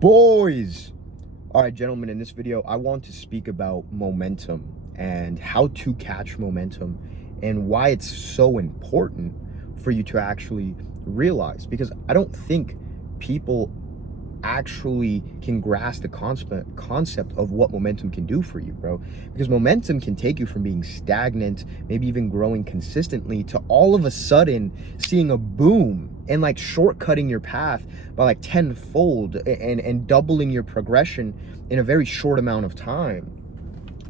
Boys! All right, gentlemen, in this video, I want to speak about momentum and how to catch momentum and why it's so important for you to actually realize. Because I don't think people actually can grasp the concept of what momentum can do for you, bro. Because momentum can take you from being stagnant, maybe even growing consistently, to all of a sudden seeing a boom and like shortcutting your path by like tenfold and doubling your progression in a very short amount of time.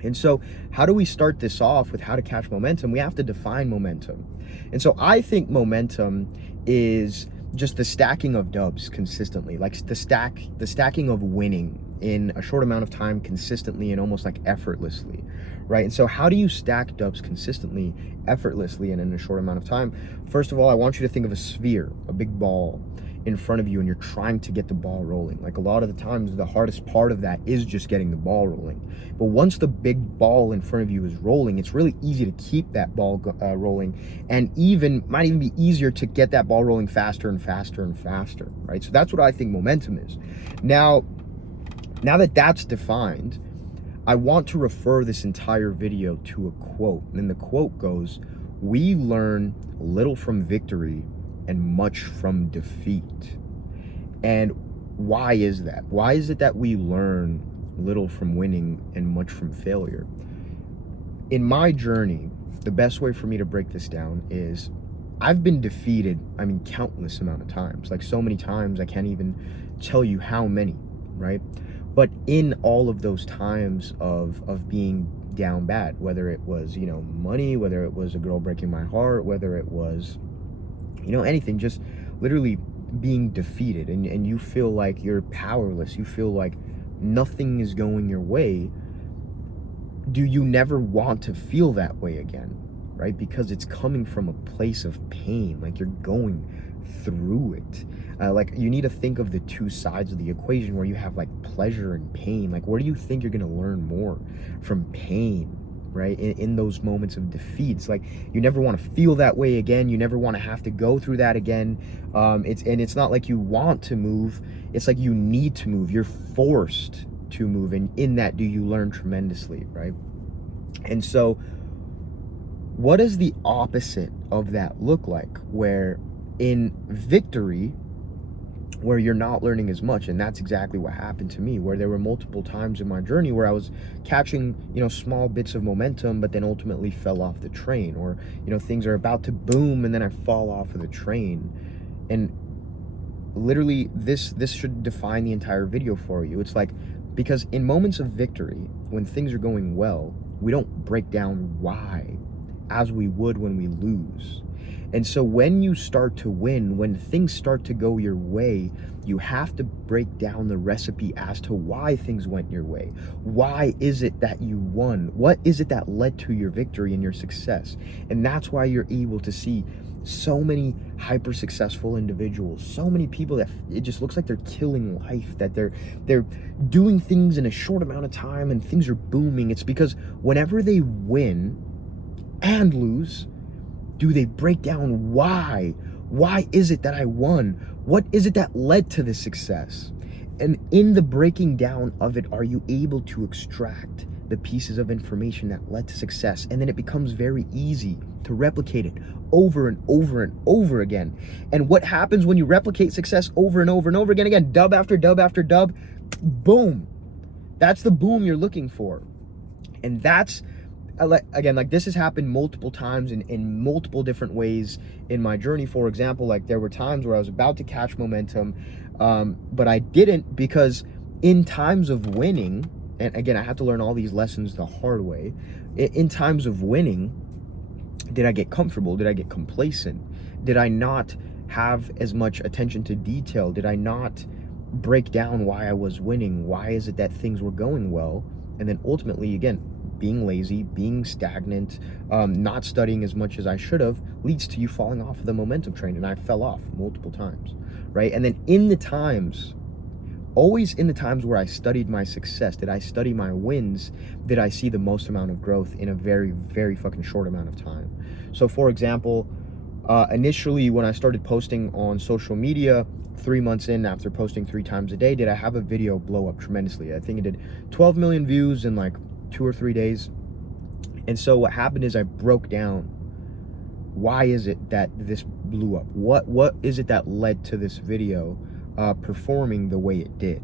And so how do we start this off with how to catch momentum? We have to define momentum. And so I think momentum is just the stacking of dubs consistently, like the stacking of winning in a short amount of time consistently and almost like effortlessly, right? And so how do you stack dubs consistently, effortlessly, and in a short amount of time? First of all, I want you to think of a sphere, a big ball in front of you, and you're trying to get the ball rolling. Like a lot of the times, the hardest part of that is just getting the ball rolling. But once the big ball in front of you is rolling, it's really easy to keep that ball rolling, and might even be easier to get that ball rolling faster and faster and faster, right? So that's what I think momentum is. Now that that's defined, I want to refer this entire video to a quote, and the quote goes, "We learn little from victory and much from defeat." And why is that? Why is it that we learn little from winning and much from failure? In my journey, the best way for me to break this down is I've been defeated, countless amount of times, like so many times I can't even tell you how many, right? But in all of those times of being down bad, whether it was, money, whether it was a girl breaking my heart, whether it was, anything, just literally being defeated, and you feel like you're powerless, you feel like nothing is going your way, do you never want to feel that way again, right? Because it's coming from a place of pain, like you're going through it. Like you need to think of the two sides of the equation where you have like pleasure and pain. Like where do you think you're gonna learn more? From pain, right? In those moments of defeat. It's like you never want to feel that way again. You never want to have to go through that again. It's not like you want to move. It's like you need to move. You're forced to move, and in that, do you learn tremendously, right? And so what does the opposite of that look like, where in victory, where you're not learning as much? And that's exactly what happened to me, where there were multiple times in my journey where I was catching, small bits of momentum, but then ultimately fell off the train, or, things are about to boom and then I fall off of the train. And literally this should define the entire video for you. It's like, because in moments of victory, when things are going well, we don't break down why as we would when we lose. And so when you start to win, when things start to go your way, you have to break down the recipe as to why things went your way. Why is it that you won? What is it that led to your victory and your success? And that's why you're able to see so many hyper successful individuals, so many people that it just looks like they're killing life, that they're doing things in a short amount of time and things are booming. It's because whenever they win and lose, do they break down why? Why is it that I won? What is it that led to this success? And in the breaking down of it, are you able to extract the pieces of information that led to success? And then it becomes very easy to replicate it over and over and over again. And what happens when you replicate success over and over and over again, dub after dub after dub, boom. That's the boom you're looking for. And that's, again, like this has happened multiple times in multiple different ways in my journey. For example, like there were times where I was about to catch momentum, but I didn't, because in times of winning, and again, I had to learn all these lessons the hard way. In times of winning, did I get comfortable? Did I get complacent? Did I not have as much attention to detail? Did I not break down why I was winning? Why is it that things were going well? And then ultimately, again, being lazy, being stagnant, not studying as much as I should have, leads to you falling off of the momentum train. And I fell off multiple times, right? And then always in the times where I studied my success, did I study my wins, did I see the most amount of growth in a very, very fucking short amount of time. So for example, initially when I started posting on social media, 3 months in, after posting 3 times a day, did I have a video blow up tremendously. I think it did 12 million views in like 2 or 3 days. And so what happened is I broke down, why is it that this blew up? What is it that led to this video performing the way it did?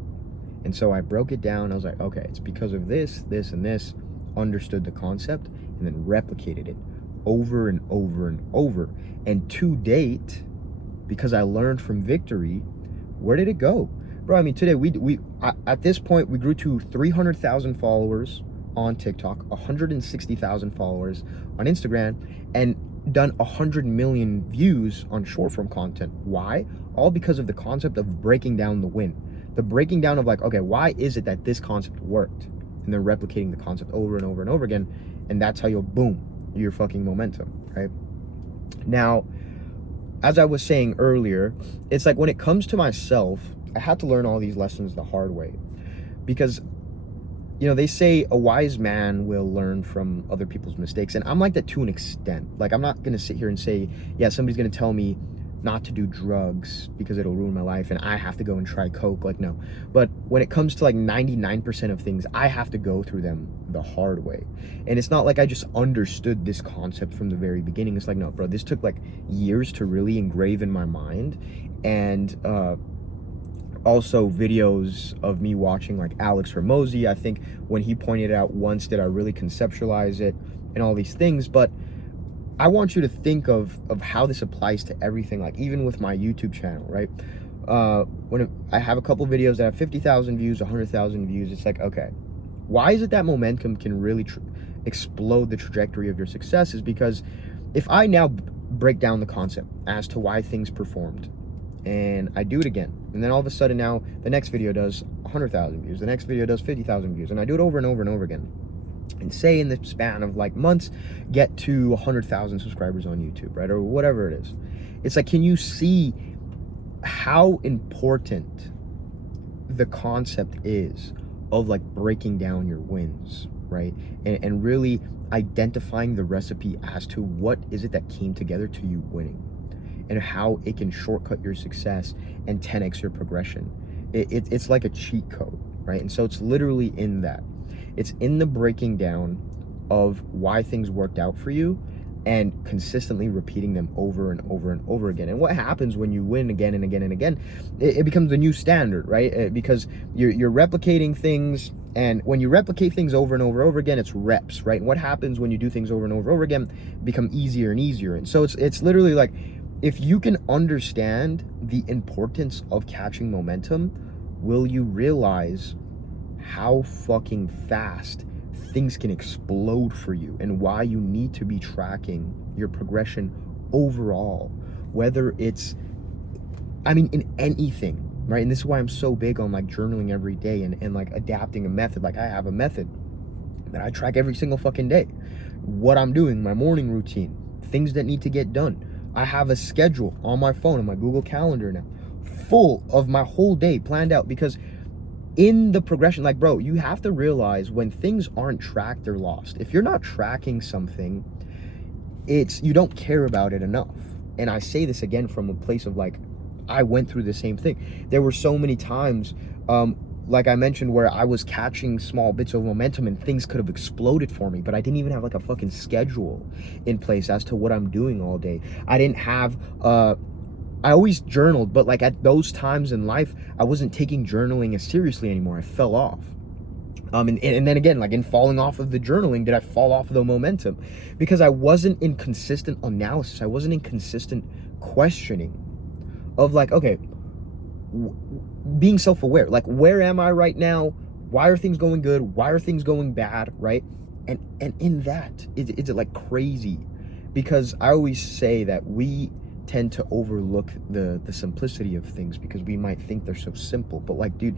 And so I broke it down. I was like, okay, it's because of this, this, and this. Understood the concept and then replicated it over and over and over. And to date, because I learned from victory, where did it go? Bro, I mean, today we at this point, we grew to 300,000 followers on TikTok, 160,000 followers on Instagram, and done 100 million views on short form content. Why? All because of the concept of breaking down the win. The breaking down of like, okay, why is it that this concept worked? And then replicating the concept over and over and over again. And that's how you'll boom your fucking momentum, right? Now, as I was saying earlier, it's like when it comes to myself, I had to learn all these lessons the hard way. Because, you know, they say a wise man will learn from other people's mistakes. And I'm like that to an extent. Like, I'm not going to sit here and say, yeah, somebody's going to tell me not to do drugs because it'll ruin my life and I have to go and try coke. Like, no. But when it comes to like 99% of things, I have to go through them the hard way. And it's not like I just understood this concept from the very beginning. It's like, no, bro, this took like years to really engrave in my mind. And also videos of me watching like Alex Hormozy. I think when he pointed it out once, did I really conceptualize it and all these things. But I want you to think of how this applies to everything, like even with my YouTube channel, right? I have a couple videos that have 50,000 views, 100,000 views, it's like, okay, why is it that momentum can really explode the trajectory of your success? Is because if I now break down the concept as to why things performed, and I do it again, and then all of a sudden now the next video does 100,000 views, the next video does 50,000 views, and I do it over and over and over again, and say in the span of like months, get to 100,000 subscribers on YouTube, right? Or whatever it is. It's like, can you see how important the concept is of like breaking down your wins, right? And really identifying the recipe as to what is it that came together to you winning and how it can shortcut your success and 10x your progression. It's like a cheat code, right? And so it's literally in that. It's in the breaking down of why things worked out for you and consistently repeating them over and over and over again. And what happens when you win again and again and again, it becomes a new standard, right? Because you're replicating things, and when you replicate things over and over and over again, it's reps, right? And what happens when you do things over and over and over again, become easier and easier. And so it's literally like, if you can understand the importance of catching momentum, will you realize how fucking fast things can explode for you and why you need to be tracking your progression overall, whether it's, I mean, in anything, right? And this is why I'm so big on like journaling every day and like adapting a method. Like I have a method that I track every single fucking day, what I'm doing, my morning routine, things that need to get done. I have a schedule on my phone, on my Google Calendar now, full of my whole day planned out, because in the progression, like, bro, you have to realize when things aren't tracked, they're lost. If you're not tracking something, you don't care about it enough. And I say this again from a place of like, I went through the same thing. There were so many times, like I mentioned, where I was catching small bits of momentum and things could have exploded for me, but I didn't even have like a fucking schedule in place as to what I'm doing all day. I didn't have, I always journaled, but like at those times in life, I wasn't taking journaling as seriously anymore. I fell off. And then again, like in falling off of the journaling, did I fall off of the momentum? Because I wasn't in consistent analysis. I wasn't in consistent questioning of like, okay, being self-aware. Like, where am I right now? Why are things going good? Why are things going bad, right? And in that, it's like crazy. Because I always say that we tend to overlook the simplicity of things because we might think they're so simple. But like, dude,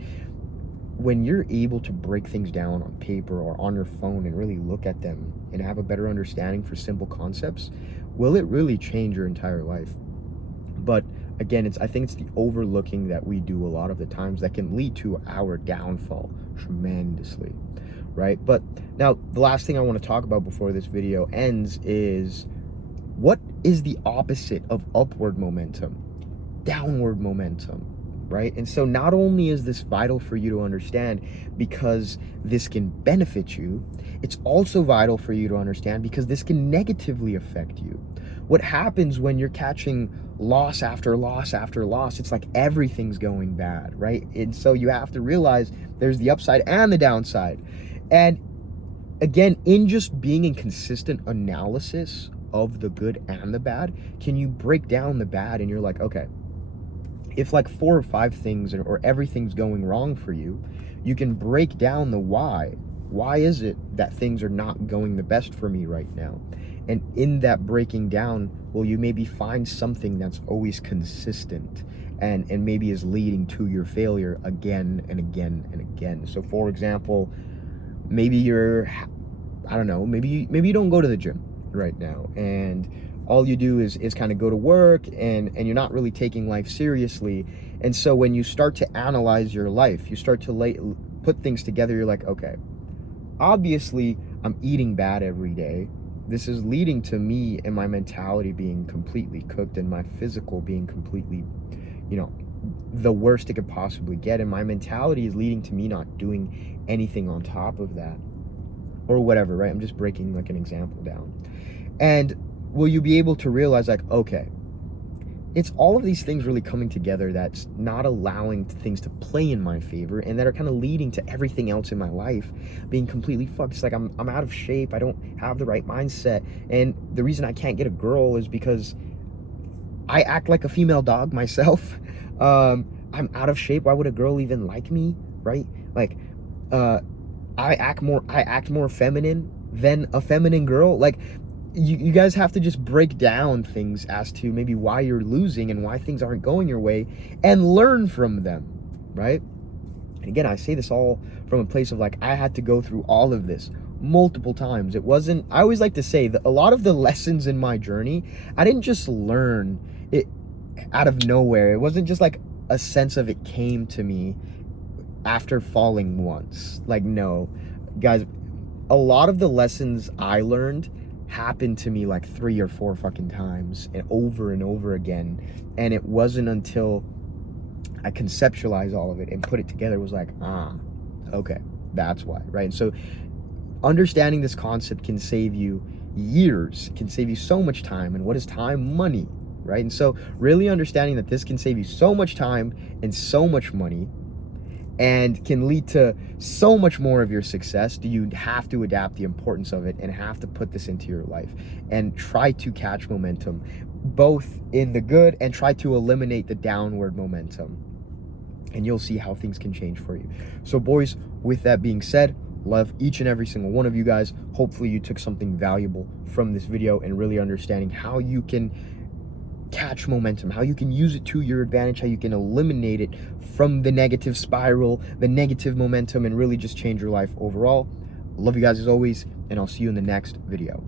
when you're able to break things down on paper or on your phone and really look at them and have a better understanding for simple concepts, will it really change your entire life? But again, I think it's the overlooking that we do a lot of the times that can lead to our downfall tremendously, right? But now the last thing I want to talk about before this video ends is, what is the opposite of upward momentum? Downward momentum. right? And so not only is this vital for you to understand because this can benefit you, it's also vital for you to understand because this can negatively affect you. What happens when you're catching loss after loss after loss, it's like everything's going bad, right? And so you have to realize there's the upside and the downside. And again, in just being in consistent analysis of the good and the bad, can you break down the bad and you're like, okay, if like 4 or 5 things or everything's going wrong for you, you can break down the why. Why is it that things are not going the best for me right now? And in that breaking down, will you maybe find something that's always consistent and maybe is leading to your failure again and again and again. So for example, maybe you're, I don't know, maybe you don't go to the gym right now, and all you do is kind of go to work, and you're not really taking life seriously. And so when you start to analyze your life, you start to put things together, you're like, okay, obviously I'm eating bad every day. This is leading to me and my mentality being completely cooked and my physical being completely, you know, the worst it could possibly get. And my mentality is leading to me not doing anything on top of that or whatever, right? I'm just breaking like an example down. And will you be able to realize like, okay, it's all of these things really coming together that's not allowing things to play in my favor and that are kind of leading to everything else in my life being completely fucked. It's like I'm out of shape. I don't have the right mindset. And the reason I can't get a girl is because I act like a female dog myself. I'm out of shape. Why would a girl even like me, right? Like, I act more feminine than a feminine girl. Like, you guys have to just break down things as to maybe why you're losing and why things aren't going your way and learn from them, right? And again, I say this all from a place of like, I had to go through all of this multiple times. It wasn't, I always like to say that a lot of the lessons in my journey, I didn't just learn it out of nowhere. It wasn't just like a sense of it came to me after falling once. Like, no, guys, a lot of the lessons I learned happened to me like 3 or 4 fucking times and over again. And it wasn't until I conceptualized all of it and put it together, was like, okay, that's why, right? And so understanding this concept can save you years, can save you so much time. And what is time? Money, right? And so really understanding that this can save you so much time and so much money and can lead to so much more of your success, do you have to adapt the importance of it and have to put this into your life and try to catch momentum, both in the good and try to eliminate the downward momentum. And you'll see how things can change for you. So boys, with that being said, love each and every single one of you guys. Hopefully you took something valuable from this video and really understanding how you can catch momentum, how you can use it to your advantage, how you can eliminate it from the negative spiral, the negative momentum, and really just change your life overall. Love you guys as always, and I'll see you in the next video.